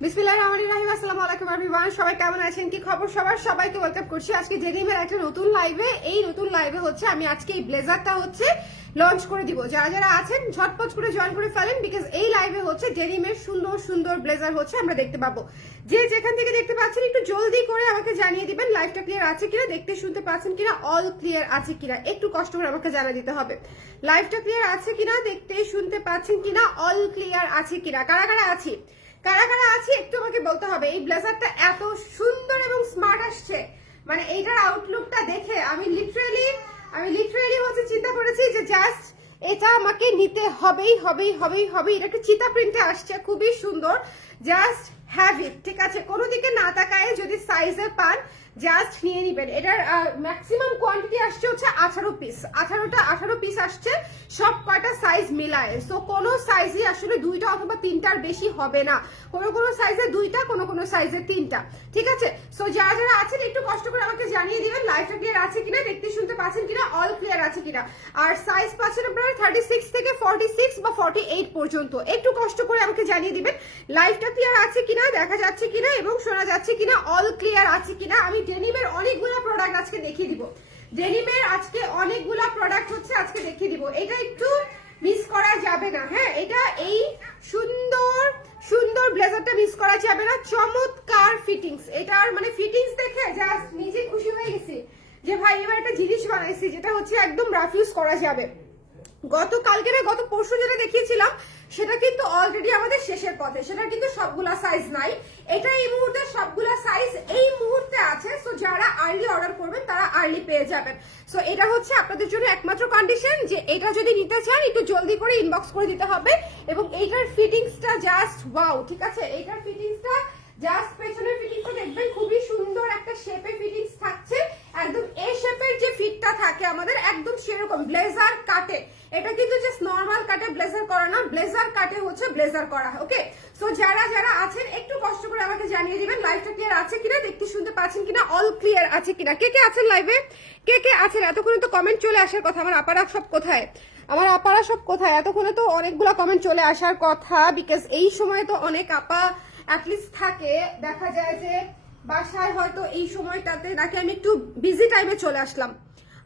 বিসমিল্লাহির রহমানির রহিম। আসসালামু আলাইকুম এভরিওয়ান, সবাই কেমন আছেন, কি খবর সবার? সবাইকে ওয়েলকাম করছি আজকে ডেনিমের একটা নতুন লাইভে। এই নতুন লাইভে হচ্ছে আমি আজকে এই ব্লেজারটা হচ্ছে লঞ্চ করে দিব। যারা যারা আছেন ঝটপট করে জয়েন করে ফেলেন, বিকজ এই লাইভে হচ্ছে ডেনিমের সুন্দর সুন্দর ব্লেজার হচ্ছে আমরা দেখতে পাবো। যে যেখান থেকে দেখতে পাচ্ছেন একটু জলদি করে আমাকে জানিয়ে দিবেন লাইভটা ক্লিয়ার আছে কিনা, দেখতে শুনতে পাচ্ছেন কিনা, অল ক্লিয়ার আছে কিনা, একটু কষ্ট করে আমাকে জানিয়ে দিতে হবে লাইভটা ক্লিয়ার আছে কিনা, দেখতে শুনতে পাচ্ছেন কিনা, অল ক্লিয়ার আছে কিনা, কারা কারা আছি কারা কারা আছি একটু আমাকে বলতে হবে। এই ব্লেজারটা এত সুন্দর এবং স্মার্ট আসছে, মানে এইটার আউটলুকটা দেখে আমি লিটারালি হচ্ছে চিন্তা করেছি যে জাস্ট এটা আমাকে নিতে হবেই। এটা একটা চিতা প্রিন্টে আসছে, খুবই সুন্দর, জাস্ট হ্যাভ ইট। ঠিক আছে, কোনো দিকে না তাকায় যদি সাইজে পান জাস্ট নিয়ে নিবেন। এটার ম্যাক্সিমাম কোয়ান্টিটি আসছে হচ্ছে 18 পিস, 18 পিস আসছে, সব কয়টা সাইজ মিলায়। সো কোনো সাইজই আসলে দুইটা অথবা তিনটার বেশি হবে না, কোনো সাইজে দুইটা, কোনো সাইজে তিনটা। ঠিক আছে, সো যারা যারা আছেন একটু কষ্ট করে আমাকে জানিয়ে দিবেন লাইভটা ক্লিয়ার আছে কিনা, দেখতে শুনতে পাচ্ছেন কিনা, অল ক্লিয়ার আছে কিনা। আর সাইজ পাচ্ছেন আপনারা 36 থেকে 46 বা 48 পর্যন্ত। একটু কষ্ট করে আমাকে জানিয়ে দিবেন লাইভটা ক্লিয়ার আছে কিনা, দেখা যাচ্ছে কিনা এবং শোনা যাচ্ছে কিনা, অল ক্লিয়ার আছে কিনা। আমি ডেনিমের অনেকগুলো প্রোডাক্ট আজকে দেখিয়ে দিব, ডেনিমের আজকে অনেকগুলা প্রোডাক্ট হচ্ছে আজকে দেখিয়ে দিব, এটা একটু মিস করা যাবে না। হ্যাঁ, এটা এই সুন্দর সুন্দর ব্লেজারটা মিস করা যাবে না। চমৎকার ফিটিংস, এটার মানে ফিটিংস দেখে জাস্ট নিজে খুশি হয়ে গেছি যে ভাই এবার একটা জিনিস বানাইছি যেটা হচ্ছে একদম রাফিউজ করা যাবে। গত পরশু যেটা দেখিয়েছিলাম সেটা কিন্তু অলরেডি আমাদের শেষের পথে, সেটা কিন্তু সবগুলা সাইজ নাই। এটা এই মুহূর্তে সবগুলা সাইজ এই মুহূর্তে আছে। সো যারা আর্লি অর্ডার করবেন তারা আর্লি পেয়ে যাবেন। সো এটা হচ্ছে আপনাদের জন্য একমাত্র কন্ডিশন যে এটা যদি নিতে চান একটু জলদি করে ইনবক্স করে দিতে হবে। এবং এইটার ফিটিংসটা জাস্ট ওয়াও। ঠিক আছে, এইটার ফিটিংসটা জাস্ট পেছনের ফিটিংসটা দেখবেন, খুবই সুন্দর একটা শেপে ফিটিংস থাকছে, একদম এ শেপের যে ফিটটা থাকে আমাদের একদম সেরকম ব্লেজার কাটে। এটা কিন্তু জাস্ট নরমাল কাটে ব্লেজার করা না, ব্লেজার কাটে হচ্ছে ব্লেজার করা। ওকে, সো যারা যারা আছেন একটু কষ্ট করে আমাকে জানিয়ে দিবেন লাইভটা ক্লিয়ার আছে কিনা, দেখতে শুনতে পাচ্ছেন কিনা, অল ক্লিয়ার আছে কিনা। কে কে আছেন লাইভে, কে কে আছেন? এতক্ষণে তো কমেন্ট চলে আসার কথা, আমার আপারা সব কোথায়, এতক্ষণে তো অনেকগুলো কমেন্ট চলে আসার কথা, বিকজ এই সময় তো অনেক আপা অ্যাটলিস্ট থাকে, দেখা যায় যে বাসায় হয়তো এই সময়টাতে নাকি আমি একটু বিজি টাইমে চলে আসলাম।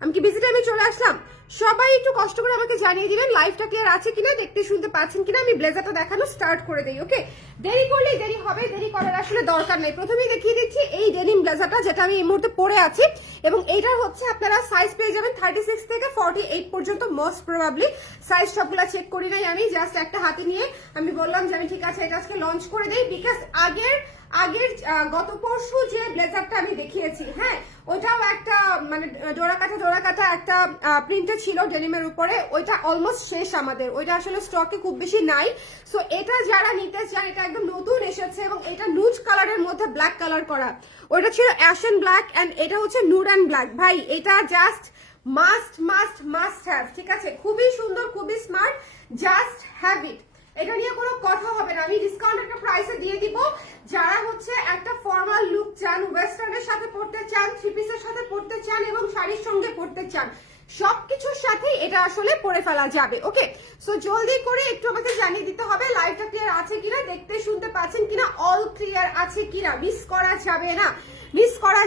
আমি কি বিজি টাইমে চলে আসলাম? সবাই একটু কষ্ট করে আমাকে জানিয়ে দিবেন লাইভটা ক্লিয়ার আছে কিনা, দেখতে শুনতে পাচ্ছেন কিনা। আমি ব্লেজারটা দেখানো স্টার্ট করে দিই। ওকে, দেরি করলেই দেরি হবে, দেরি করার আসলে দরকার নেই। প্রথমেই দেখিয়ে দিচ্ছি এই ডেনিম ব্লেজারটা যেটা আমি এই মুহূর্তে পরে আছি, এবং এইটার হচ্ছে আপনারা সাইজ পেয়ে যাবেন 36 থেকে 48 পর্যন্ত। মোস্ট প্রবাবলি সাইজ সবগুলা চেক করি নাই, আমি জাস্ট একটা হাতে নিয়ে আমি বললাম যে আমি ঠিক আছে এটা আজকে লঞ্চ করে দিই, বিকজ আগের গত পরশু যে ব্লেজারটা আমি দেখিয়েছি, হ্যাঁ ওইটাও একটা মানে জোড়া কাটা একটা প্রিন্টে ছিল ডেনিমের উপরে, ওইটা অলমোস্ট শেষ আমাদের, ওইটা আসলে স্টকে খুব বেশি নাই। সো এটা যারা নিতে চান এটা একদম নতুন এসেছে, এবং এটা নুড কালারের মধ্যে ব্ল্যাক কালার করা, ওইটা ছিল অ্যাশেন ব্ল্যাক এন্ড এটা হচ্ছে নুড অ্যান্ড ব্ল্যাক। ভাই এটা জাস্ট মাস্ট হ্যাভ। ঠিক আছে, খুবই সুন্দর, খুবই স্মার্ট, জাস্ট হ্যাভ ইট। এটা নিয়ে কোনো কথা হবে না, আমি ডিসকাউন্ট একটা প্রাইসে দিয়ে দিব। যারা হচ্ছে একটা ফর্মাল লুক চান, ওয়েস্টার্নের সাথে পড়তে চান, থ্রি পিসের সাথে পড়তে চান এবং শাড়ির সঙ্গে পড়তে চান, সবকিছুর সাথে এটা আসলে পরে ফেলা যাবে। ওকে, সো জলদি করে একটু আমাকে জানিয়ে দিতে হবে লাইভটা ক্লিয়ার আছে কিনা, দেখতে শুনতে পাচ্ছেন কিনা, অল ক্লিয়ার আছে কিনা, মিস করা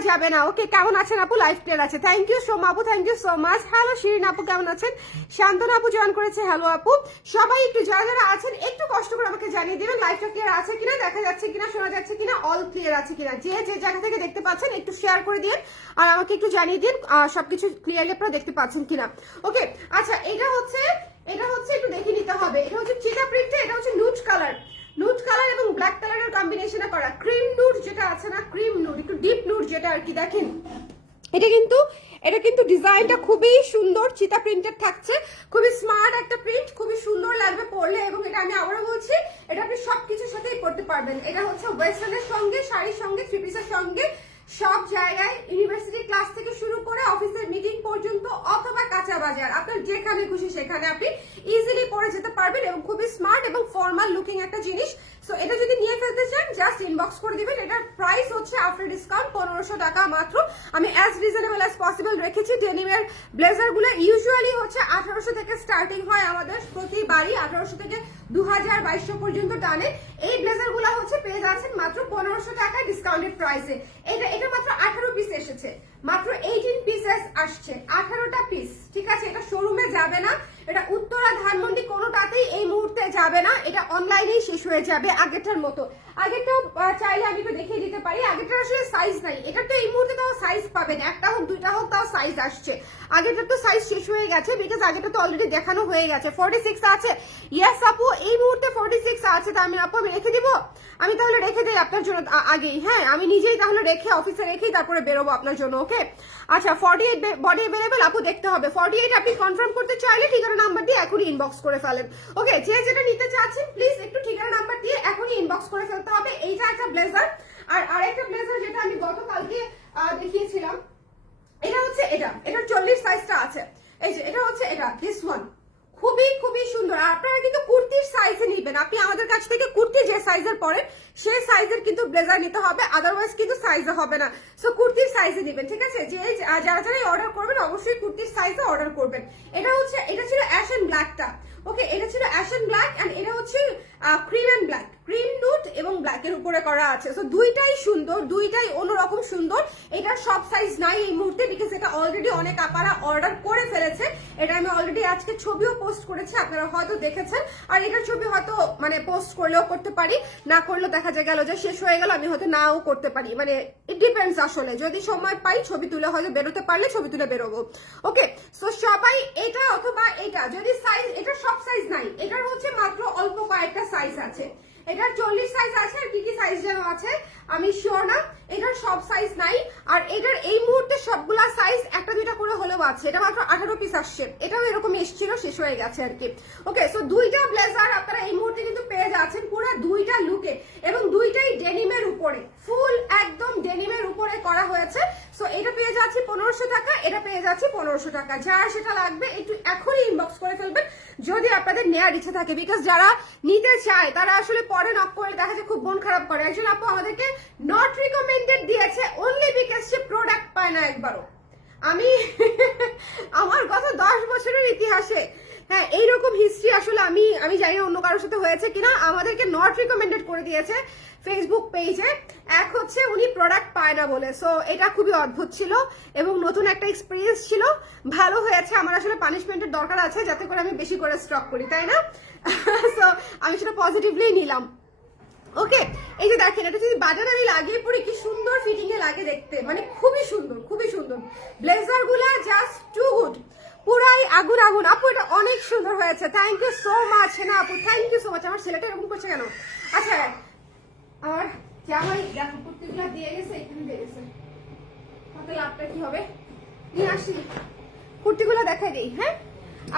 যাবে না। ওকে, কেমন আছেন আপু? লাইভ ক্লিয়ার আছে, থ্যাংক ইউ সো মাচ আপু, thank you so much. Hello Shirin আপু, কেমন আছেন? শান্তনা আপু জয়েন করেছে, হ্যালো আপু। সবাই একটু যারা যারা আছেন একটু কষ্ট করে আমাকে জানিয়ে দিবেন লাইভটা ক্লিয়ার আছে কিনা, দেখা যাচ্ছে কিনা, শোনা যাচ্ছে কিনা, অল ক্লিয়ার আছে কিনা। যে যে জায়গা থেকে দেখতে পাচ্ছেন একটু শেয়ার করে দিন আর আমাকে একটু জানিয়ে দিন সবকিছু ক্লিয়ারলি আপনারা দেখতে পাচ্ছেন কিনা। ওকে, আচ্ছা এটা হচ্ছে একটু দেখে নিতে হবে। এটা হচ্ছে চিতা প্রিন্টে, এটা হচ্ছে নুড কালার এবং ব্ল্যাক কালারের কম্বিনেশনে করা ক্রিম নুড যেটা আছে না, ক্রিম নুড একটু ডিপ নুড যেটা আর কি। দেখেন এটা কিন্তু ডিজাইনটা খুবই সুন্দর, চিতা প্রিন্টেড থাকছে, খুবই স্মার্ট একটা প্রিন্ট, খুবই সুন্দর লাগবে পরলে। এবং এটা আমি আবারও বলছি, এটা আপনি সবকিছুর সাথেই পরতে পারবেন। এটা হচ্ছে ওয়েস্টার্নের সঙ্গে, শাড়ির সঙ্গে, থ্রি পিসের সঙ্গে, সব জায়গায়, ইউনিভার্সিটি ক্লাস থেকে শুরু করে অফিসের মিটিং পর্যন্ত অথবা কাঁচা বাজার, আপনার যেখানে খুশি সেখানে আপনি ইজিলি পরে যেতে পারবেন, এবং খুবই স্মার্ট এবং ফর্মাল লুকিং একটা জিনিস। সো এটা যদি নিয়ে ফেলতে চান জাস্ট ইনবক্স করে দিবেন। এটার প্রাইস হচ্ছে আফটার ডিসকাউন্ট 1500 টাকা মাত্র। আমি অ্যাজ রিজনেবল অ্যাজ পসিবল রেখেছি। ডেনিমের ব্লেজার গুলো ইউজুয়ালি হচ্ছে 1800 থেকে স্টার্টিং হয় আমাদের প্রতিবারই, 1800 থেকে 2200 পর্যন্ত টানে। এই ব্লেজার গুলো হচ্ছে পেয়ে যাচ্ছেন মাত্র 1500 টাকা ডিসকাউন্টেড প্রাইসে। এটা মাত্র 18 পিস এসেছে, মাত্র 18 পিসেস আসছে, 18টা পিস, ঠিক আছে। এটা শোরুমে যাবে না, এটা উত্তরা ধানমন্ডি কোনোটাতেই এই মুহূর্তে যাবে না, এটা অনলাইনেই শেষ হয়ে যাবে আগেরটার মতো। আগেরটাও চাইলে আমি একটু দেখিয়ে দিতে পারি, আগেরটার আসলে সাইজ নাই, এটা তো এই মুহূর্তে তাও সাইজ পাবেন, একটা হোক দুইটা হোক তাও সাইজ আসছে। আগেরটার তো সাইজ শেষ হয়ে গেছে, বিকজ আগেরটা তো অলরেডি দেখানো হয়ে গেছে। 46 আছে, ইয়েস আপু এই মুহূর্তে 46 আছে। তা আমি আপু আমি রেখে দিব, আমি তাহলে রেখে দিই আপনার জন্য আগেই, হ্যাঁ আমি নিজেই তাহলে রেখে অফিসে রেখেই তারপরে বেরোবো আপনার জন্য, ওকে। আচ্ছা 48 বডি অ্যাভেলেবেল আপু, দেখতে হবে 48 আপনি কনফার্ম করতে চাইলে ঠিকানা নাম্বার দিয়ে এখনই ইনবক্স করে ফেলেন, ওকে। যে যেটা নিতে চাচ্ছেন প্লিজ একটু ঠিকানা নাম্বার দিয়ে এখনই ইনবক্স করে ফেলতে হবে। এইটা একটা ব্লেজার, আর আরেকটা ব্লেজার যেটা আমি গতকালকে দেখিয়েছিলাম, এটা হচ্ছে এটার 40 সাইজটা আছে, এই যে এটা হচ্ছে এটা, দিস ওয়ান খুবই খুবই সুন্দর। আর আপনারা কিন্তু কুর্তির সাইজে নিবেন, আপনি আমাদের কাছ থেকে কুর্তি যে সাইজের পরেন সেই সাইজের কিন্তু ব্লেজার নিতে হবে, আদারওয়াইজ কিন্তু সাইজে হবে না। সো কুর্তির সাইজে নিবেন, ঠিক আছে। যে যারা অর্ডার করবেন অবশ্যই কুর্তির সাইজে অর্ডার করবেন। এটা ছিল অ্যাশ এন্ড ব্ল্যাকটা, ওকে। এটা ছিল অ্যাশ এন্ড ব্ল্যাক এন্ড এটা হচ্ছে ক্রিম এন্ড ব্ল্যাক, ক্রিম নুট এবং ব্ল্যাক এর উপরে করা আছে। সো দুইটাই সুন্দর, দুইটাই অন্যরকম সুন্দর। এটার সব সাইজ নাই এই মুহূর্তে, বিকজ এটা অলরেডি অনেক আপারা অর্ডার করে ফেলেছে। এটা আমি অলরেডি আজকে ছবিও পোস্ট করেছি, আপনারা হয়তো দেখেছেন। আর এটার ছবি হয়তো মানে পোস্ট করলেও করতে পারি, না করলেও দেখা গেল যে শেষ হয়ে গেল, আমি হয়তো নাও করতে পারি, মানে ইট ডিপেন্ডস আসলে। যদি সময় পাই ছবি তুলে হয়তো বেরোতে পারলে ছবি তুলে বেরোবো, ওকে। সো সবাই এটা অথবা এটা, যদি সাইজ, এটা সব সাইজ নাই, এটার হচ্ছে মাত্র অল্প কয়েকটা সাইজ আছে। এটার 40 সাইজ আছে, আর কি কি সাইজ যেন আছে আমি শিওর না, এটার সব সাইজ নাই। আর এটার এই মুহূর্তে সবগুলা সাইজ একটা দুইটা করে হলেও আছে। এটা মাত্র 18 পিস আসছে, এটাও এরকম এসেছিল, শেষ হয়ে গেছে আর কি, ওকে। সো দুইটা ব্লেজার আপনারা এই মুহূর্তে কিন্তু পেয়ে যাচ্ছেন পুরো দুইটা লুকে, এবং দুইটাই ডেনিমের উপরে, ফুল একদম ডেনিমের উপরে করা হয়েছে। সো এটা পেয়ে যাচ্ছি 1500 টাকা, এটা পেয়ে যাচ্ছি 1500 টাকা। যার সেটা লাগবে একটু এখনই ইনবক্স করে ফেলবেন যদি আপনাদের নেওয়ার ইচ্ছা থাকে, বিকজ যারা নিতে চায় তারা আসলে পরে নক করে দেখা যায় খুব মন খারাপ করে। একজন আপু আমাদেরকে নট রিকমেন্ডেড দিয়েছে অনলি বিকজ সে প্রোডাক্ট পায় না একবারও। আমি আমার গত 10 বছরের ইতিহাসে, হ্যাঁ এইরকম হিস্ট্রি আসলে আমি জানি না অন্য কারোর সাথে হয়েছে কিনা, আমাদেরকে নট রিকমেন্ডেড করে দিয়েছে ফেসবুক পেজে। এক হচ্ছে উনি প্রোডাক্ট পায় না বলে। সো এটা খুবই অদ্ভুত ছিল এবং নতুন একটা এক্সপিরিয়েন্স ছিল, ভালো হয়েছে। আমার আসলে পানিশমেন্টের দরকার আছে যাতে করে আমি বেশি করে স্টক করি, তাই না? সো আমি সেটা পজিটিভলি নিলাম, ওকে। এই যে দেখেন, এটা যদি বাজারে আমি লাগিয়ে পড়ি কি সুন্দর ফিটিং এ লাগে দেখতে, মানে খুবই সুন্দর, খুবই সুন্দর। ব্লেজার গুলা জাস্ট টু গুড, পুরাই আগুন আগুন। আপু এটা অনেক সুন্দর হয়েছে, থ্যাংক ইউ সো মাচ। না আপু থ্যাংক ইউ সো মাচ। আমার ছেলেটা এরকম করছে কেন? আচ্ছা আমার জামাই দেখো কুর্তিগুলা দিয়ে গেছে, এখানে দিয়ে গেছে, তাতে লাভটা কি হবে? নিয়ে আসি কুর্তিগুলো দেখাই দিই, হ্যাঁ।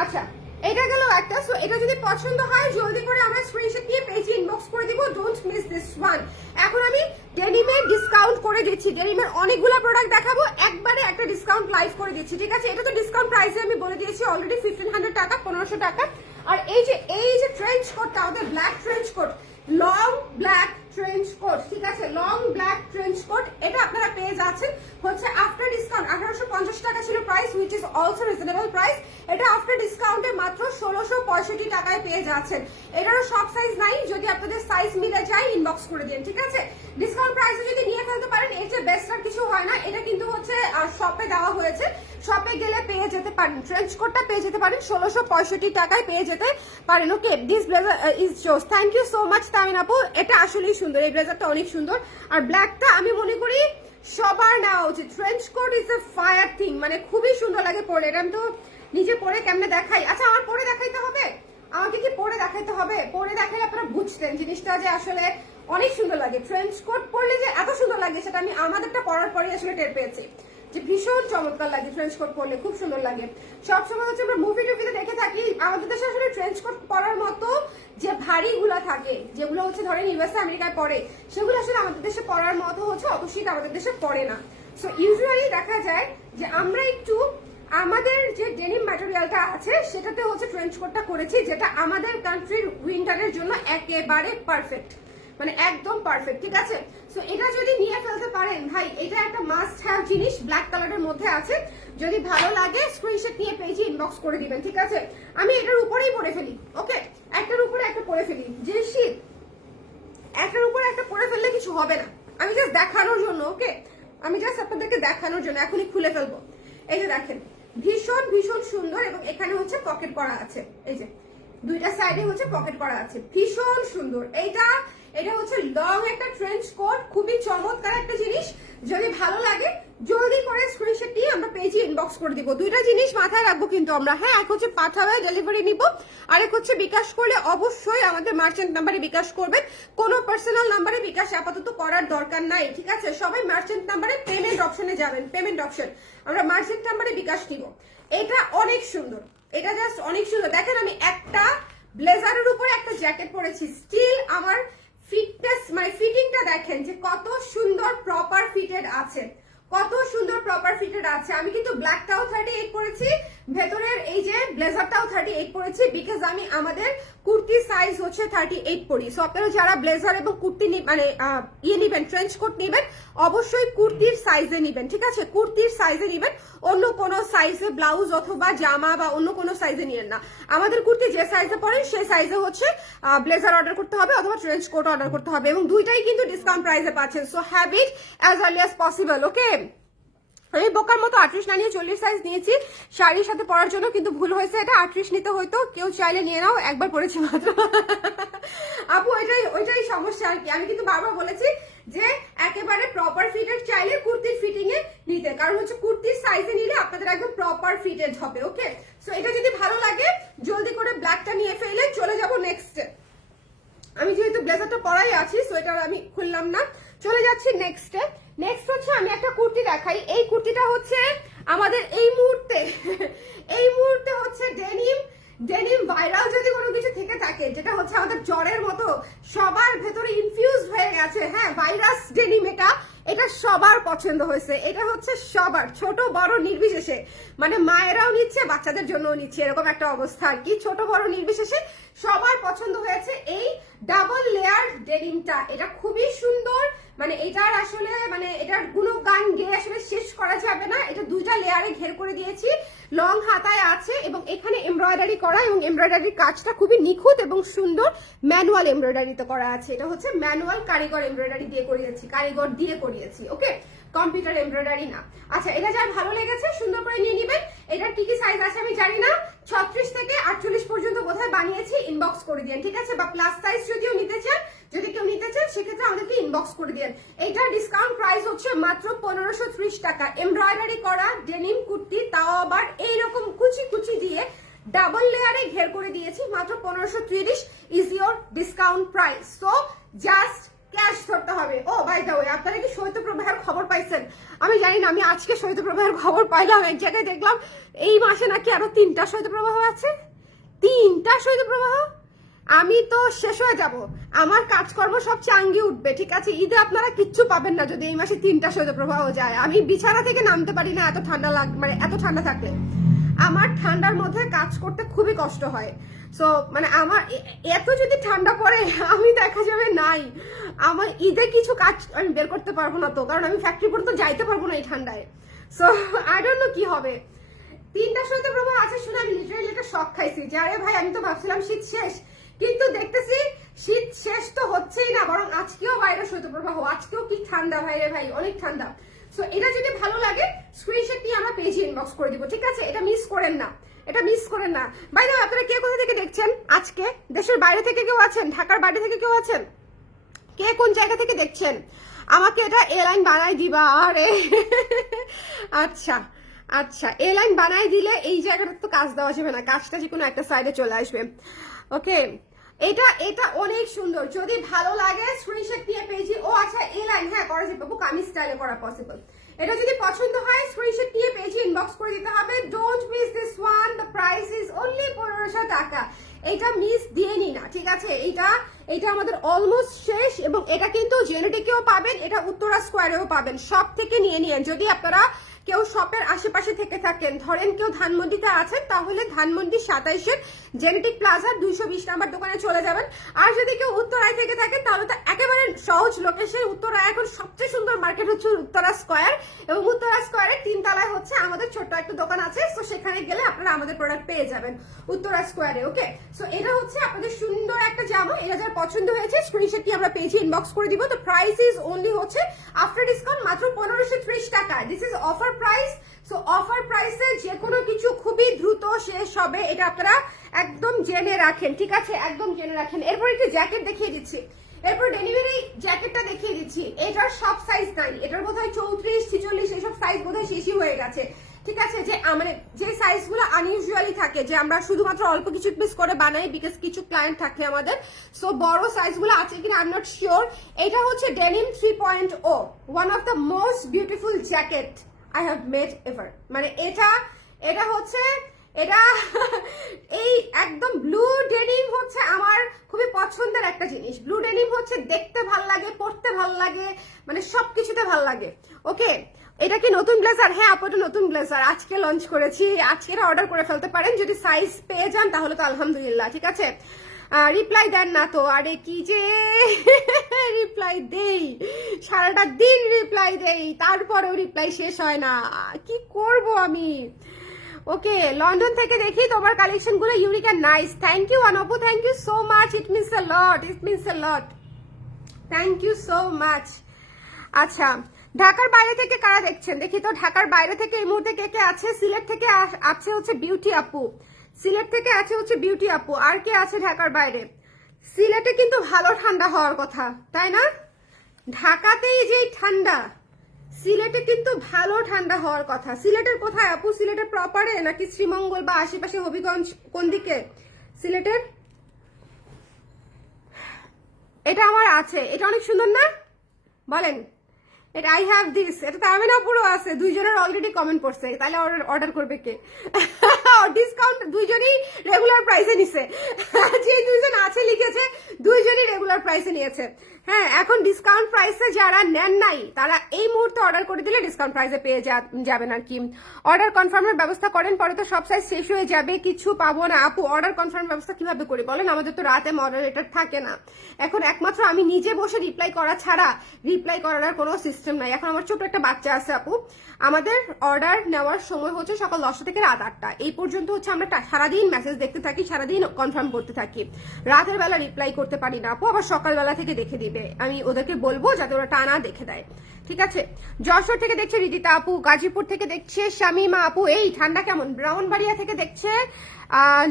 আচ্ছা এটা গেল একটা। সো এটা যদি পছন্দ হয় জলদি করে আমরা স্ক্রিনশট নিয়ে পেজে ইনবক্স করে দিব, ডোন্ট মিস দিস ওয়ান। এখন আমি ডেনিমের ডিসকাউন্ট করে দিচ্ছি, ডেনিমের অনেকগুলো প্রোডাক্ট দেখাবো, একবারে একটা ডিসকাউন্ট লাইভ করে দিচ্ছি, ঠিক আছে। এটা তো ডিসকাউন্ট প্রাইসে আমি বলে দিয়েছি অলরেডি 1500 টাকা, 1500 টাকা। আর এই যে ট্রেঞ্চ কোটটা, আমাদের black trench coat, long black trench coat, ঠিক আছে, লং ব্ল্যাক ট্রেঞ্চ কোট, এটা আপনারা পেয়ে যাচ্ছেন হচ্ছে আফটার ডিসকাউন্ট 1850 টাকা ছিল price, which is also reasonable price. এটা আফটার ডিসকাউন্টে মাত্র 1665 টাকায় পেয়ে যাচ্ছেন। এটারও সব সাইজ নাই, যদি আপনাদের সাইজ মিলে যায় ইনবক্স করে দিন, ঠিক আছে। ডিসকাউন্ট প্রাইসে যদি নিয়ে ফেলতে পারেন এর চেয়ে বেস্ট আর কিছু হয় না। এটা কিন্তু হচ্ছে শপে দেওয়া হয়েছে, শপে গেলে পেয়ে যেতে পারেন, ট্রেঞ্চ কোটটা পেয়ে যেতে পারেন 1665 টাকায় পেয়ে যেতে পারেন, ওকে। দিস ব্লেজার ইজ জোস, থ্যাংক ইউ সো মাচ তামিন আপু। এটা আসলেই সুন্দর, এই ব্লেজারটা অনেক সুন্দর। আর ব্ল্যাকটা আমি মনে করি সবার নেওয়া উচিত। Trench coat is a fire thing, মানে খুবই সুন্দর লাগে পরে। এটা আমি তো নিজে পরে কেমনে দেখাই, আচ্ছা আমার পরে দেখাইতে হবে, আমাকে কি পরে দেখাইতে হবে? পরে দেখাই আপনারা বুঝতেন জিনিসটা যে আসলে অনেক সুন্দর লাগে। ট্রেঞ্চ কোট পরলে যে এত সুন্দর লাগে সেটা আমি আমাদেরটা পরার পরে আসলে টের পেয়েছি, যে ভীষণ চমৎকার লাগে ট্রেঞ্চ কোট পরলে, খুব সুন্দর লাগে। সবসময় হচ্ছে আমরা মুভি টুভিতে দেখে থাকি, আমাদের দেশে আসলে ট্রেঞ্চ কোট পরার মতো যে ভারী গুলা থাকে, যেগুলো হচ্ছে ধরেন ইউএসএ আমেরিকায় পরে, সেগুলো আসলে আমাদের দেশে পরার মতো হচ্ছে অত শীত আমাদের দেশে পড়ে না। সো ইউজুয়ালি দেখা যায় যে আমরা একটু আমাদের যে ডেনিম ম্যাটেরিয়ালটা আছে সেটাতে হচ্ছে ট্রেঞ্চ কোটটা করেছি, যেটা আমাদের কান্ট্রির উইন্টারের জন্য একেবারে পারফেক্ট। মানে একদম পারফেক্ট, ঠিক আছে। সো এটা যদি নিয়ে ফেলতে পারেন ভাই, এটা একটা মাস্ট হ্যাভ জিনিস, ব্ল্যাক কালারের মধ্যে আছে। যদি ভালো লাগে স্ক্রিনশট নিয়ে পেজে ইনবক্স করে দিবেন, ঠিক আছে। আমি এটার উপরেই পরে ফেলি, ওকে, একটার উপরে একটা পরে ফেলি, যে শীত একটার উপরে একটা পরে ফেললে কিছু হবে না, আমি জাস্ট দেখানোর জন্য, ওকে, আমি জাস্ট আপনাদেরকে দেখানোর জন্য এখনই খুলে ফেলবো। এই যে দেখেন, ভীষণ ভীষণ সুন্দর, এবং এখানে হচ্ছে পকেট করা আছে, এই যে দুইটা সাইডে হচ্ছে পকেট করা আছে, ভীষণ সুন্দর। এটা হচ্ছে লং একটা ট্রেঞ্চ কোট, খুবই চমৎকার একটা জিনিস। যদি ভালো লাগে জলদি করে স্ক্রিনশট নিয়ে আমরা পেজে ইনবক্স করে দিব। দুইটা জিনিস মাথায় রাখবো কিন্তু আমরা, হ্যাঁ, এক হচ্ছে পাঠাবে ডেলিভারি নিব, আরেক হচ্ছে বিকাশ করলে অবশ্যই আমাদের মার্চেন্ট নাম্বারে বিকাশ করবেন। কোনো পার্সোনাল নাম্বারে বিকাশ আপাতত করার দরকার নাই, ঠিক আছে। সবাই মার্চেন্ট নাম্বারে পেমেন্ট অপশনে যাবেন, পেমেন্ট অপশন, আমরা মার্চেন্ট নাম্বারে বিকাশ নিব। এটা অনেক সুন্দর, এটা জাস্ট অনেক সুন্দর। দেখেন আমি একটা ব্লেজারের উপরে একটা জ্যাকেট পরেছি, স্টিল আমার ফিটনেস মানে ফিটিংটা দেখেন যে কত সুন্দর প্রপার ফিটেড আছে, কত সুন্দর প্রপার ফিটেড আছে। আমি কিন্তু ব্ল্যাকটাও 38 পরেছি, ভেতরের এই যে ব্লেজারটাও 38 পরেছি, বিকজ আমি আমাদের কুর্তি সাইজ হচ্ছে 38 পরি। সো আপনারা যারা ব্লেজার এবং কুর্তি মানে নিবেন, ট্রেঞ্চ কোট নিবেন, অবশ্যই কুর্তির সাইজে নিবেন, ঠিক আছে, কুর্তির সাইজে নিবেন। অন্য কোনো সাইজে ব্লাউজ অথবা জামা বা অন্য কোনো সাইজে নিয়েন না। আমাদের কুর্তি যে সাইজে পরেন সেই সাইজে হচ্ছে ব্লেজার অর্ডার করতে হবে অথবা ট্রেঞ্চ কোট অর্ডার করতে হবে, এবং দুইটাই কিন্তু ডিসকাউন্ট প্রাইসে পাচ্ছেন। So have it as early as possible, okay. আমি বোকার মতো 38 না নিয়ে 40 সাইজ নিয়েছি শাড়ির সাথে পরার জন্য, কিন্তু ভুল হয়েছে, এটা 38 নিতে হয়তো, কেউ চাইলে নিয়ে নাও, একবার পরেছি মাত্র। আপু ওইটাই সমস্যা আর কি। আমি কিন্তু বারবার বলেছি যে একেবারে প্রপার ফিটেড চাইলে কুর্তির ফিটিং এ নিতে, কারণ হচ্ছে কুর্তির সাইজে নিলে আপনাদের একদম প্রপার ফিটেড হবে, ওকে। সো এটা যদি ভালো লাগে জলদি করে ব্ল্যাকটা নিয়ে ফেলে চলে যাব নেক্সট। আমি যেহেতু ব্লেজারটা পরাই আছি, সো এটা আমি খুললাম না, চলে যাচ্ছি নেক্সটে। নেক্সট হচ্ছে আমি একটা কুর্তি দেখাই। এই কুর্তিটা হচ্ছে আমাদের এই মুহূর্তে হচ্ছে ডেনিম ভাইরাল যদি কোনো কিছু থেকে থাকে, যেটা হচ্ছে আমাদের জ্বরের মতো সবার ভেতরে ইনফিউজ হয়ে গেছে, হ্যাঁ, ভাইরাস ডেনিম। এটা সবার পছন্দ হয়েছে, এটা হচ্ছে সবার, ছোট বড় নির্বিশেষে, মানে মায়েরাও নিচ্ছে বাচ্চাদের জন্যও নিচ্ছে, এরকম একটা অবস্থা আর কি। ছোট বড় নির্বিশেষে সবার পছন্দ হয়েছে এই ডাবল লেয়ার ডেনিমটা। এটা খুবই সুন্দর, মানে এটার আসলে মানে এটার গুণগান গেয়ে আসলে শেষ করা যাবে না। এটা দুইটা লেয়ারে ঘের করে দিয়েছি, লং হাতায় আছে, এবং এখানে এমব্রয়ডারি করা, এবং এমব্রয়ডারির কাজটা খুবই নিখুঁত এবং সুন্দর, ম্যানুয়াল এমব্রয়ডারিতে করা আছে। এটা হচ্ছে ম্যানুয়াল কারিগর এমব্রয়ডারি দিয়ে করিয়েছি, কারিগর দিয়ে করিয়েছি, ওকে, কম্পিউটার এমব্রয়ডারি না। আচ্ছা, এটা যার ভালো লেগেছে সুন্দর করে নিয়ে নিবেন। এটার কি কি সাইজ আছে আমি জানি না, 36 থেকে 48 পর্যন্ত বোধহয় বানিয়েছি, ইনবক্স করে দিন, ঠিক আছে। বা প্লাস সাইজ যদিও নিতে চান, যদি কেউ নিতে চান সেক্ষেত্রে আমাদেরকে ইনবক্স করে দিন। এইটার ডিসকাউন্ট প্রাইস হচ্ছে মাত্র 1530 টাকা। এমব্রয়ডারি করা ডেনিম কুর্তি, তাও আবার এইরকম কুচি কুচি দিয়ে ডাবল লেয়ারে ঘের করে দিয়েছি, মাত্র 1530 is your discount price. So just cash ধরতে হবে। ও বাই দ্য ওয়ে, আপনারা কি শৈত্যপ্রবাহের খবর পাইছেন? আমি জানি না, আমি আজকে শৈত্যপ্রবাহের খবর পাইলাম, এক জায়গায় দেখলাম এই মাসে নাকি আরো 3টা শৈত্যপ্রবাহ আছে, 3টা শৈত্যপ্রবাহ। আমি তো শেষ হয়ে যাব, আমার কাজকর্ম সব চাঙ্গি উঠবে, ঠিক আছে। ঈদে আপনারা কিচ্ছু পাবেন না যদি এই মাসে 3টা শৈত্যপ্রবাহ যায়। আমি বিছানা থেকে নামতে পারি না, এত ঠান্ডা মানে এত ঠান্ডা থাকলে আমার ঠান্ডার মধ্যে কাজ করতে খুবই কষ্ট হয়। সো মানে আমার এত যদি ঠান্ডা পড়ে আমি দেখা যাবে নাই, আমার ঈদে কিছু কাজ আমি বের করতে পারবো না তো, কারণ আমি ফ্যাক্টরি পর্যন্ত যাইতে পারবো না এই ঠান্ডায়। সো আই ডোন্ট নো কি হবে। 3টা শৈত্যপ্রবাহ আছে শুনে আমি লিটারালি একটা শক খাইছি যে আরে ভাই, আমি তো ভাবছিলাম শীত শেষ, কিন্তু দেখতেছি শীত শেষ তো হচ্ছেই না, বরং আজকেও বাইরে শৈত্যপ্রবাহ, আজকেও কি ঠান্ডা ভাই রে ভাই, অনেক ঠান্ডা। সো এটা যদি ভালো লাগে স্ক্রিনশট নিয়ে আমরা পেজে ইনবক্স করে দিব, ঠিক আছে। এটা মিস করেন না, এটা মিস করেন না। বাই দ্য ওয়ে, আপনারা কে কোথা থেকে দেখছেন আজকে? দেশের বাইরে থেকে কেউ আছেন? ঢাকার বাইরে থেকে কেউ আছেন? কে কোন জায়গা থেকে দেখছেন? আমাকে এটা এ লাইন বানাই দিবা। আরে আচ্ছা আচ্ছা, এ লাইন বানাই দিলে এই জায়গাটা তো কাজ দেওয়া যাবে না, কাজটা যে কোনো একটা সাইডে চলে আসবে, ওকে। এটা অনেক সুন্দর, যদি ভালো লাগে স্ক্রিনশট নিয়ে পেজে। ও আচ্ছা, এই লাইন হ্যাঁ করা যাবে, কামিজ স্টাইলে করা পসিবল। এটা যদি পছন্দ হয় স্ক্রিনশট নিয়ে পেজে ইনবক্স করে দিতে হবে। Don't miss this one, the price is only 1500 টাকা। এটা মিস দিয়ে নি না, ঠিক আছে। এটা আমাদের অলমোস্ট শেষ, এবং এটা কিন্তু জেনেটিকেও পাবেন, এটা উত্তরা স্কোয়ারেও পাবেন, সব থেকে নিয়ে নিন। যদি আপনারা কেউ শপের আশেপাশে থেকে থাকেন, ধরেন কেউ ধানমন্ডিতে আছেন, তাহলে ধানমন্ডি 27-এর জেনেটিক প্লাজা 220 নাম্বার দোকানে চলে যাবেন। আর যদি কেউ উত্তরায় থেকে থাকেন তাহলে তো একেবারে সহজ লোকেশন। উত্তরায় এখন সবচেয়ে সুন্দর মার্কেট হচ্ছে উত্তরা স্কয়ার, এবং উত্তরা স্কয়ারের 3 তলায় হচ্ছে আমাদের ছোট্ট একটা দোকান আছে। তো সেখানে গেলে আপনারা আমাদের প্রোডাক্ট পেয়ে যাবেন উত্তরা স্কয়ারে। ওকে, সো এটা হচ্ছে আপনাদের সুন্দর একটা জামা। এটা যার পছন্দ হয়েছে স্ক্রিনশট কি আমরা পেজে ইনবক্স করে দিব। তো প্রাইস ইজ অনলি হচ্ছে আফটার ডিসকাউন্ট মাত্র 1530 টাকা। This is offer price. So offer প্রাইসে যে কোনো কিছু খুবই দ্রুত শেষ হবে, এটা আপনারা একদম জেনে রাখেন, ঠিক আছে? একদম জেনে রাখেন। এরপর একটি জ্যাকেট দেখিয়ে দিচ্ছি, এরপর ডেলিভারি জ্যাকেটটা দেখিয়ে দিচ্ছি। এটার সব সাইজ নাই, এটার বোধহয় 34, 46 এসব সাইজ বোধহয় শেষই হয়ে গেছে, ঠিক আছে? যে মানে যে সাইজগুলো আনইউজুয়ালি থাকে, যে আমরা শুধুমাত্র অল্প কিছু পিস করে বানাই বিকজ কিছু ক্লায়েন্ট থাকে আমাদের, সো বড় সাইজগুলো আছে কিনা আই এম নট শিওর। এটা হচ্ছে denim 3.0, one of the most beautiful jacket I have made ever. মানে এটা হচ্ছে এটা এই একদম ব্লু ডেনিম হচ্ছে আমার খুবই পছন্দের একটা জিনিস। ব্লু ডেনিম হচ্ছে দেখতে ভাল লাগে, পরতে ভাল লাগে, মানে সবকিছুতে ভাল লাগে। ওকে, এটা কি নতুন ব্লেজার? হ্যাঁ আপু, এটা নতুন ব্লেজার, আজকে লঞ্চ করেছি, আজকে অর্ডার করে ফেলতে পারেন। যদি সাইজ পেয়ে যান তাহলে তো আলহামদুলিল্লাহ, ঠিক আছে? রিপ্লাই দেন না তো, আরে কি যে রিপ্লাই দেই, সারাটা দিন রিপ্লাই দেই, তারপরেও রিপ্লাই শেষ হয় না, কি করব আমি? ওকে, লন্ডন থেকে দেখি তোমার কালেকশন গুলো unique and nice. Thank you Anupu, thank you so much, it means a lot, it means a lot, thank you so much. আচ্ছা, ঢাকার বাইরে থেকে কারা দেখছেন দেখি তো? ঢাকার বাইরে থেকে এই মুহূর্তে কে কে আছে? সিলেট থেকে আছে হচ্ছে বিউটি আপু, সিলেট থেকে আছে হচ্ছে বিউটি আপু। আর কে আছে ঢাকার বাইরে? সিলেটে কিন্তু ভালো ঠান্ডা হওয়ার কথা, তাই না? ঢাকাতেই যে ঠান্ডা, সিলেটে কিন্তু ভালো ঠান্ডা হওয়ার কথা। সিলেটের কোথায় আপু? সিলেটের প্রপারে নাকি শ্রীমঙ্গল বা আশেপাশে হবিগঞ্জ, কোন দিকে সিলেটের? এটা আমার আছে, এটা অনেক সুন্দর না? বলেন। এটা আই হ্যাভ দিস, এটা তো আমি না পুরো আছে, দুইজনের অলরেডি কমেন্ট পড়ছে, তাহলে অর্ডার করবে কে? ডিসকাউন্ট দুইজনই রেগুলার প্রাইসে নিছে, যে দুইজন আছে লিখেছে দুইজনই রেগুলার প্রাইসে নিয়েছে। হ্যাঁ, এখন ডিসকাউন্ট প্রাইসে যারা নেন নাই তারা এই মুহূর্তে অর্ডার করে দিলে ডিসকাউন্ট প্রাইসে পেয়ে যাবেন আর কি। অর্ডার কনফার্মের ব্যবস্থা করেন, পরে তো সব সাইজ শেষ হয়ে যাবে, কিছু পাবো না। আপু অর্ডার কনফার্মের ব্যবস্থা কিভাবে করি বলেন? আমাদের তো রাতে মডারেটর থাকে না, এখন একমাত্র আমি নিজে বসে রিপ্লাই করা ছাড়া রিপ্লাই করার আর কোনো সিস্টেম নাই। এখন আমার ছোট একটা বাচ্চা আছে আপু, আমাদের অর্ডার নেওয়ার সময় হচ্ছে সকাল 10টা থেকে রাত 8টা, এই পর্যন্ত হচ্ছে আমরা সারাদিন মেসেজ দেখতে থাকি, সারাদিন কনফার্ম করতে থাকি, রাতের বেলা রিপ্লাই করতে পারি না আপু। আবার সকালবেলা থেকে দেখে দিবে, আমি ওদেরকে বলবো যাতে ওরা টানা দেখে দেয়, ঠিক আছে? যশোর থেকে দেখছে রিদিতা আপু, গাজীপুর থেকে দেখছে শামিমা আপু। এই ঠান্ডা কেমন? ব্রাউনবাড়িয়া থেকে দেখছে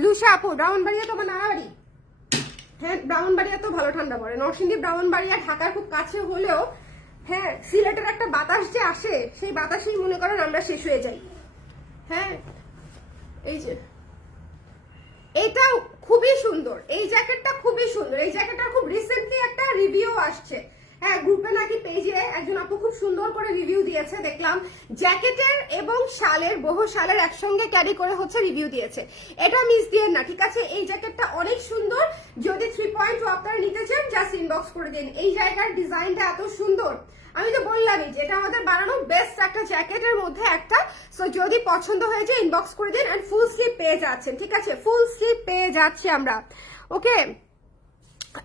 লুসা আপু। ব্রাউনবাড়িয়া তো আমার নানা বাড়ি, হ্যাঁ ব্রাউনবাড়িয়া তো ভালো ঠান্ডা পড়ে। নরসিংদী ব্রাউনবাড়িয়া ঢাকার খুব কাছে হলেও হ্যাঁ সিলেটের একটা বাতাস যে আসে, সেই বাতাসেই মনে করেন আমরা শেষ হয়ে যাই। হ্যাঁ, এই যে এটা খুবই সুন্দর, এই জ্যাকেটটা খুবই সুন্দর, এই জ্যাকেটটা খুব রিসেন্টলি একটা রিভিউ আসছে। হ্যাঁ, গ্রুপে নাকি পেজে একজন আপু খুব সুন্দর করে রিভিউ দিয়েছে, দেখলাম জ্যাকেটের এবং শালের, বহু শালের একসঙ্গে ক্যারি করে হচ্ছে রিভিউ দিয়েছে। এটা মিস দিয়ে না, ঠিক আছে? এই জ্যাকেটটা অনেক সুন্দর, যদি 3.2 আপনারা নিতে চান জাস্ট ইনবক্স করে দিন। এই জায়গার ডিজাইনটা এত সুন্দর, আমি তো বললামই যে এটা আমাদের বানানো বেস্ট একটা জ্যাকেটের মধ্যে একটা। সো যদি পছন্দ হয়ে যায় ইনবক্স করে দিন। এন্ড ফুল স্লিভ পেয়ে যাচ্ছেন, ঠিক আছে? ফুল স্লিভ পেয়ে যাচ্ছি আমরা। ওকে,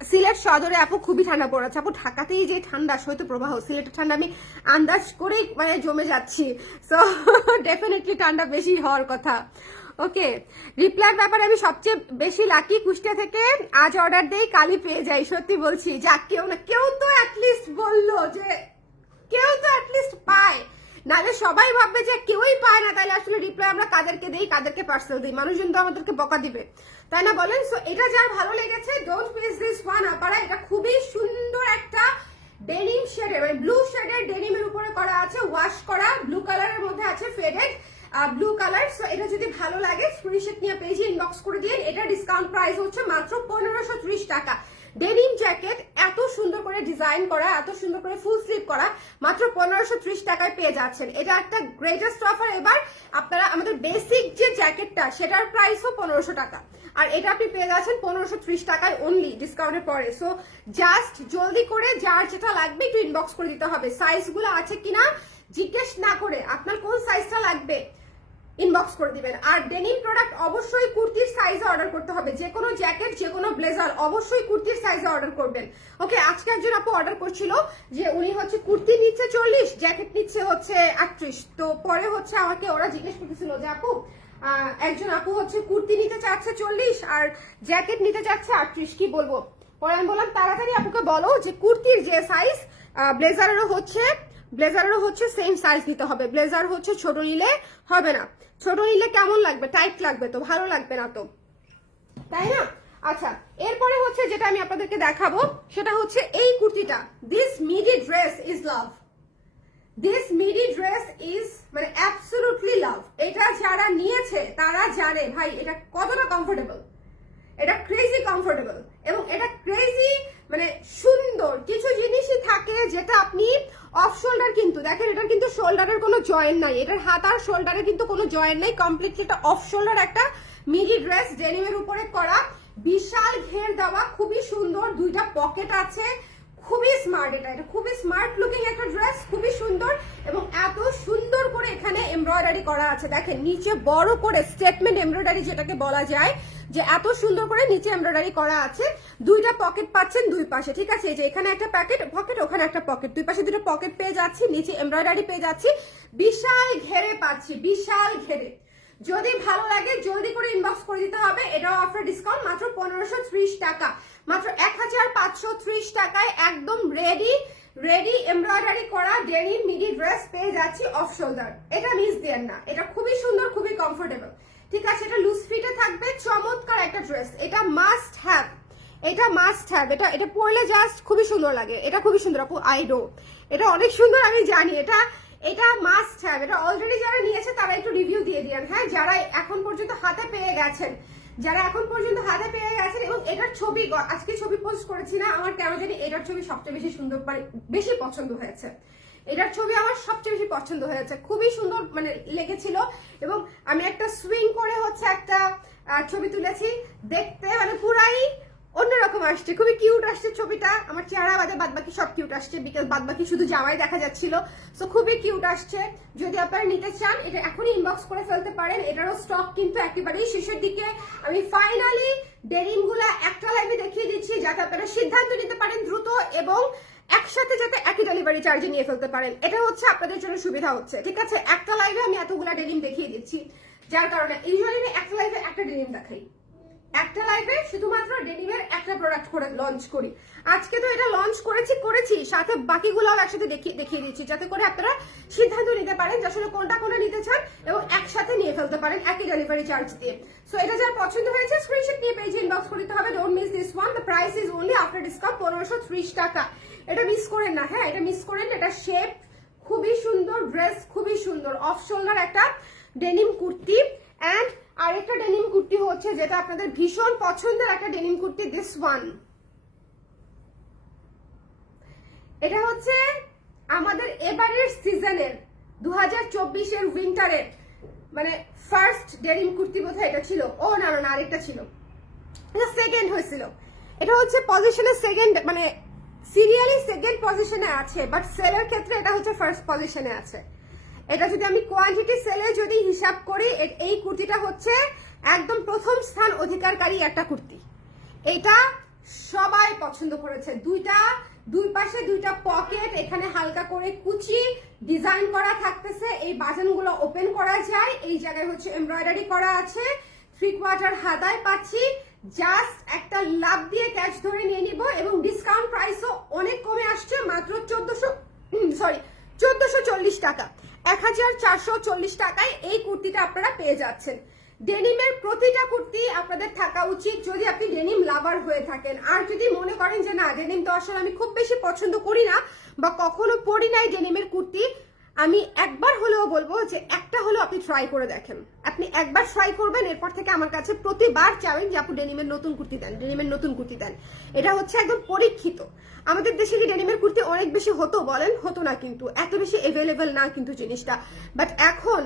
সিলেট সদরে আপু খুবই ঠান্ডা পড়েছে আপু, ঢাকাতেই যে ঠান্ডা শৈত্য প্রবাহ, সিলেটের ঠান্ডা আমি আন্দাজ করেই মানে জমে যাচ্ছি। সো ডেফিনেটলি ঠান্ডা বেশি হওয়ার কথা। ওকে, রিপ্লাইয়ের ব্যাপারে আমি সবচেয়ে বেশি লাকি, কুষ্টিয়া থেকে আজ অর্ডার দেই কালই পেয়ে যাই, সত্যি বলছি। যাক, কেউ না কেউ তো অ্যাটলিস্ট বললো, যে কেউ তো অ্যাটলিস্ট পায়, নাহলে সবাই ভাববে যে কেউই পায় না, তাহলে আসলে রিপ্লাই আমরা কাদেরকে দেই, কাদেরকে পার্সেল দিই? মানুষজন তো আমাদেরকে বকা দিবে, তাই না বলেন? সো এটা যার ভালো লেগেছে ডোন্ট মিস দিস ওয়ান আপারা। এটা খুবই সুন্দর একটা ডেনিম শেডের, মানে ব্লু শেডের ডেনিমের উপরে করা আছে, ওয়াশ করা ব্লু কালারের মধ্যে আছে, ফেডেড ব্লু কালার। সো এটা যদি ভালো লাগে স্ক্রিনশট নিয়ে পেজে ইনবক্স করে দিন। এটা ডিসকাউন্ট প্রাইস হচ্ছে মাত্র 1530 টাকা। ডেনিম জ্যাকেট এত সুন্দর করে ডিজাইন করা, এত সুন্দর করে ফুল স্লিভ করা, মাত্র 1530 টাকায় পেয়ে যাচ্ছেন। এটা একটা গ্রেটেস্ট অফার। এবার আপনারা আমাদের বেসিক যে জ্যাকেটটা সেটার প্রাইসও 1500 টাকা, আর এটা আপনি পেয়ে যাচ্ছেন 1530 টাকায় অনলি ডিসকাউন্টের পরে। সো জাস্ট জলদি করে যার যেটা লাগবে একটু ইনবক্স করে দিতে হবে। সাইজগুলো আছে কিনা জিজ্ঞেস না করে আপনার কোন সাইজটা লাগবে ইনবক্স করে দিবেন। আর ডেনিম প্রোডাক্ট অবশ্যই কুর্তির সাইজে অর্ডার করতে হবে, যে কোনো জ্যাকেট যে কোনো ব্লেজার অবশ্যই কুর্তির সাইজে অর্ডার করবেন। ওকে, আজকে একজন আপু অর্ডার করছিল যে উনি হচ্ছে কুর্তি নিচ্ছে 40, জ্যাকেট নিচ্ছে হচ্ছে 38। তো পরে হচ্ছে আমাকে ওরা জিজ্ঞেস করতেছিল যে আপু একজন আপু হচ্ছে কুর্তি নিতে চাচ্ছে 40 আর জ্যাকেট নিতে চাচ্ছে 38, কি বলবো? পরে আমি বললাম তাড়াতাড়ি আপুকে বলো যে কুর্তির যে সাইজ ব্লেজারেরও হচ্ছে সেম সাইজ নিতে হবে। ব্লেজার হচ্ছে ছোট নিলে হবে না, ছোট নিলে কেমন লাগবে, টাইট লাগবে, তো ভালো লাগবে না, তো তাই না? আচ্ছা, এরপরে হচ্ছে যেটা আমি আপনাদেরকে দেখাবো সেটা হচ্ছে এই কুর্তিটা। This মিডি dress is love, this মিডি dress is মানে অ্যাবসলিউটলি লাভ। এটা যারা নিয়েছে তারা জানে ভাই এটা কতটা কমফোর্টেবল, এটা ক্রেজি কমফোর্টেবল এবং এটা ক্রেজি মানে সুন্দর। কিছু জিনিসই থাকে যেটা আপনি অফ শোল্ডার, কিন্তু দেখেন এটার কিন্তু শোল্ডারের কোনো জয়েন্ট নাই, এটার হাত আর শোল্ডারে কিন্তু কোনো জয়েন্ট নাই, কমপ্লিটলি এটা অফ শোল্ডার একটা মিডি ড্রেস, ডেনিমের উপরে করা, বিশাল ঘের দেওয়া, খুবই সুন্দর, দুইটা পকেট আছে, খুবই স্মার্ট। এটা খুবই স্মার্ট লুকিং একটা ড্রেস, খুবই সুন্দর এবং এত সুন্দর করে এখানে এমব্রয়ডারি করা আছে। দেখেন নিচে বড় করে স্টেটমেন্ট এমব্রয়ডারি যেটাকে বলা যায়, যে এত সুন্দর করে নিচে এমব্রয়ডারি করা আছে। দুইটা পকেট পাচ্ছেন দুই পাশে, ঠিক আছে? এই যে এখানে একটা পকেট, ওখানে একটা পকেট, দুই পাশে দুটো পকেট পেয়ে যাচ্ছি, নিচে এমব্রয়ডারি পেয়ে যাচ্ছি, বিশাল ঘেরে পাচ্ছি, বিশাল ঘেরে। যদি ভালো লাগে জলদি করে ইনবক্স করে দিতে হবে। এটাও আফটার ডিসকাউন্ট মাত্র 1530 টাকা, মাত্র 1530 টাকায় একদম রেডি এমব্রয়ডারি করা ডেনিম মিডি ড্রেস পেয়ে যাচ্ছি অফ শোল্ডার। এটা মিস দেন না, এটা খুবই সুন্দর, খুবই কমফোর্টেবল, ঠিক আছে? এটা লুজ ফিটে থাকবে, চমৎকার একটা ড্রেস, এটা মাস্ট হ্যাভ, এটা মাস্ট হ্যাভ। এটা পরলে জাস্ট খুবই সুন্দর লাগে, এটা খুবই সুন্দর আপু, আই নো এটা অনেক সুন্দর, আমি জানি, এটা মাস্ট হ্যাভ। এটা অলরেডি যারা নিয়েছে তারা একটু রিভিউ দিয়ে দিন, হ্যাঁ, যারা এখন পর্যন্ত হাতে পেয়ে গেছেন, এবং এটার ছবি, আজকে ছবি পোস্ট করেছি না, আমার কেন জানি এটার ছবি সবচেয়ে বেশি সুন্দর, বেশি পছন্দ হয়েছে, এটার ছবি আমার সবচেয়ে বেশি পছন্দ হয়েছে, খুবই সুন্দর মানে লেগেছিল। এবং আমি একটা সুইং করে হচ্ছে একটা ছবি তুলেছি, দেখতে মানে পুরাই অন্যরকম আসছে, খুবই কিউট আসছে ছবিটা। আমার চেহারা বাদে বাদবাকি সব কিউট আসছে, বিকজ বাদবাকি শুধু জামাই দেখা যাচ্ছিল, সো খুবই কিউট আসছে। যদি আপনারা নিতে চান এটা এখনই ইনবক্স করে ফেলতে পারেন। এটারও স্টক কিন্তু একেবারেই শেষের দিকে। আমি ফাইনালি ডেনিম গুলা একটা লাইভে দেখিয়ে দিচ্ছি যাতে আপনারা সিদ্ধান্ত নিতে পারেন দ্রুত এবং একসাথে যাতে একই ডেলিভারি চার্জে নিয়ে ফেলতে পারেন। এটা হচ্ছে আপনাদের জন্য সুবিধা হচ্ছে, ঠিক আছে? একটা লাইভে আমি এতগুলা ডেনিম দেখিয়ে দিচ্ছি, যার কারণে ইউজুয়ালি আমি একটা লাইভে একটা ডেনিম দেখাই, একটা লাইভে শুধুমাত্র ডেনিমের একটা প্রোডাক্ট করে লঞ্চ করি। আজকে তো এটা লঞ্চ করেছি, সাথে বাকিগুলোও একসাথে দেখিয়ে দিচ্ছি, যাতে করে আপনারা সিদ্ধান্ত নিতে পারেন যে আসলে কোনটা নিতে চান এবং একসাথে নিয়ে ফেলতে পারেন একই ডেলিভারি চার্জ দিয়ে। সো এটা যার পছন্দ হয়েছে স্ক্রিনশট নিয়ে পেজে ইনবক্স করতে হবে। Don't miss this one, the price is only after discount 1530 টাকা। এটা মিস করেন না, হ্যাঁ, এটা মিস করেন। এটা শেপ খুবই সুন্দর, ড্রেস খুবই সুন্দর, অফ শোল্ডার একটা ডেনিম কুর্তি। অ্যান্ড আরেকটা ডেনিম কুর্তি হচ্ছে যেটা আপনাদের ভীষণ পছন্দের একটা ডেনিম কুর্তি, দিস ওয়ান। এটা হচ্ছে আমাদের এবারের সিজনের 2024-এর উইন্টারের মানে ফার্স্ট ডেনিম কুর্তি বোধহয় এটা ছিল। ও না, আরেকটা ছিল, এটা সেকেন্ড হয়েছিল। এটা হচ্ছে পজিশনে সেকেন্ড, মানে সিরিয়ালি সেকেন্ড পজিশনে আছে, বাট সেলের ক্ষেত্রে এটা হচ্ছে ফার্স্ট পজিশনে আছে। এটা যদি আমি কোয়ান্টিটি সেলে যদি হিসাব করি, এই কুর্তিটা হচ্ছে একদম প্রথম স্থান অধিকারকারী একটা কুর্তি। এটা সবাই পছন্দ করেছে। দুই পাশে দুইটা পকেট, এখানে হালকা করে কুচি ডিজাইন করা থাকতেছে, এই বাটনগুলো ওপেন করা যায়, এই জায়গায় হচ্ছে এমব্রয়ডারি করা আছে, 3/4 হাতায় পাচ্ছি। জাস্ট একটা লাভ দিয়ে ক্যাচ ধরে নিয়ে নিব এবং ডিসকাউন্ট প্রাইসও অনেক কমে আসছে, মাত্র 1440 টাকা, 1440 টাকায় এই কুর্তিটা আপনারা পেয়ে যাচ্ছেন। ডেনিমের প্রতিটা কুর্তি আপনাদের থাকা উচিত যদি আপনি ডেনিম লাভার হয়ে থাকেন। আর যদি মনে করেন যে না, ডেনিম তো আসলে আমি খুব বেশি পছন্দ করি না বা কখনো পরি নাই ডেনিমের কুর্তি, আমি একবার হলেও বলবো যে একটা হলেও আপনি ট্রাই করে দেখেন। আপনি একবার ট্রাই করবেন, এরপর থেকে আমার কাছে প্রতিবার চাবেন যে আপু ডেনিমের নতুন কুর্তি দেন, ডেনিমের নতুন কুর্তি দেন। এটা হচ্ছে একদম পরীক্ষিত। আমাদের দেশে কি ডেনিমের কুর্তি অনেক বেশি হতো বলেন? হতো না, কিন্তু এত বেশি এভেলেবেল না কিন্তু জিনিসটা। বাট এখন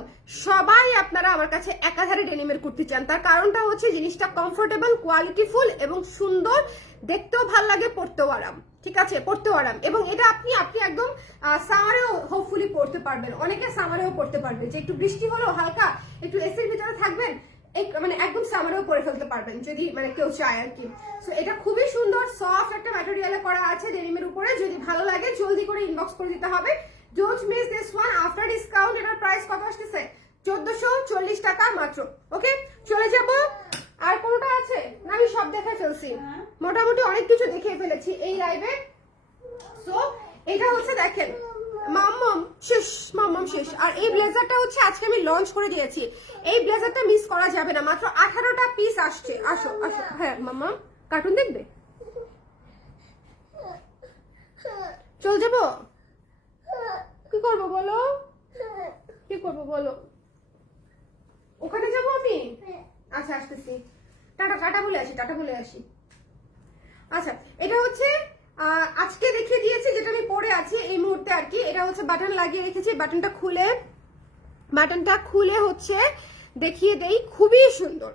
সবাই আপনারা আমার কাছে একাধারে ডেনিমের কুর্তি চান। তার কারণটা হচ্ছে জিনিসটা কমফোর্টেবল, কোয়ালিটিফুল এবং সুন্দর, দেখতেও ভালো লাগে, পরতেও আরাম, ঠিক আছে, পড়তেও আরাম। এবং এটা আপনি আপনি একদম সামারেও হোপফুলি পড়তে পারবেন, অনেকে সামারেও পড়তে পারবেন, যে একটু বৃষ্টি হলো হালকা একটু এসির ভিতরে থাকবেন, মানে একদম সামারেও পরে ফেলতে পারবেন যদি মানে কেউ চায় আর কি। সো এটা খুবই সুন্দর সফট একটা ম্যাটেরিয়ালে করা আছে ডেনিমের উপরে। যদি ভালো লাগে জলদি করে ইনবক্স করে দিতে হবে। Don't miss this one. After discount এটার প্রাইস কত আসতেছে? 1440 টাকা মাত্র। ওকে, চলে যাব। আর কোনটা আছে না? আমি সব দেখে ফেলছি, মোটামুটি অনেক কিছু দেখিয়ে ফেলেছি এই লাইভে। সো এটা হচ্ছে দেখেন মাম্মাম শেষ। আর এই ব্লেজারটা হচ্ছে আজকে আমি লঞ্চ করে দিয়েছি। এই ব্লেজারটা মিস করা যাবে না, মাত্র 18টা পিস আসছে। আসো আসো। হ্যাঁ মাম্মা, কার্টুন দেখবে? চল যাবো? কি করবো বলো, কি করবো বলো? ওখানে যাবো আমি? আচ্ছা আসতেছি। টাটা বলে আসি, টাটা বলে আসি। আচ্ছা, এটা হচ্ছে আজকে দেখিয়ে দিয়েছি যেটা আমি পরে আছি এই মুহূর্তে আর কি। এটা হচ্ছে বাটন লাগিয়ে রেখেছি, বাটনটা খুলে হচ্ছে দেখিয়ে দেই। খুবই সুন্দর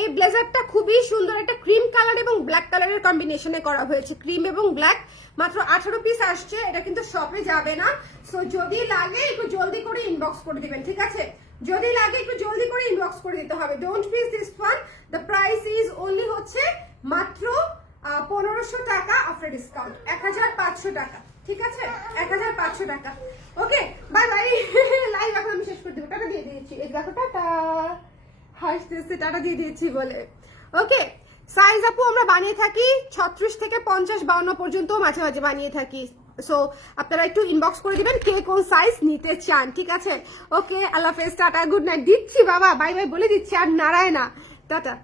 এই ব্লেজারটা, খুবই সুন্দর। একটা ক্রিম কালার এবং ব্ল্যাক কালারের কম্বিনেশনে করা হয়েছে, ক্রিম এবং ব্ল্যাক। মাত্র 18 পিস আসছে, এটা কিন্তু শপে যাবে না। সো যদি লাগে একটু জলদি করে ইনবক্স করে দিবেন, ঠিক আছে? যদি লাগে একটু জলদি করে ইনবক্স করে দিতে হবে। Don't miss this one. The price is only হচ্ছে মাত্র 1500 টাকা আফটার ডিসকাউন্ট, 1500 টাকা, ঠিক আছে? 1500 টাকা। ওকে, বাই বাই। লাইভ এখন আমি শেষ করে দেবো। টাটা দিয়ে দিয়েছি, এই দেখো টাটা হাসতেছে, টাটা দিয়ে দিয়েছি বলে। ওকে, সাইজ আপু আমরা বানিয়ে থাকি 36 থেকে 50, 52 পর্যন্ত মাঝে মাঝে বানিয়ে থাকি। সো আপনারা একটু ইনবক্স করে দিবেন কে কোন সাইজ নিতে চান, ঠিক আছে? ওকে, আল্লাহ হাফেজ, টাটা, গুড নাইট দিচ্ছি বাবা, বাই বাই বলে দিচ্ছি, আর নারায় না, টাটা।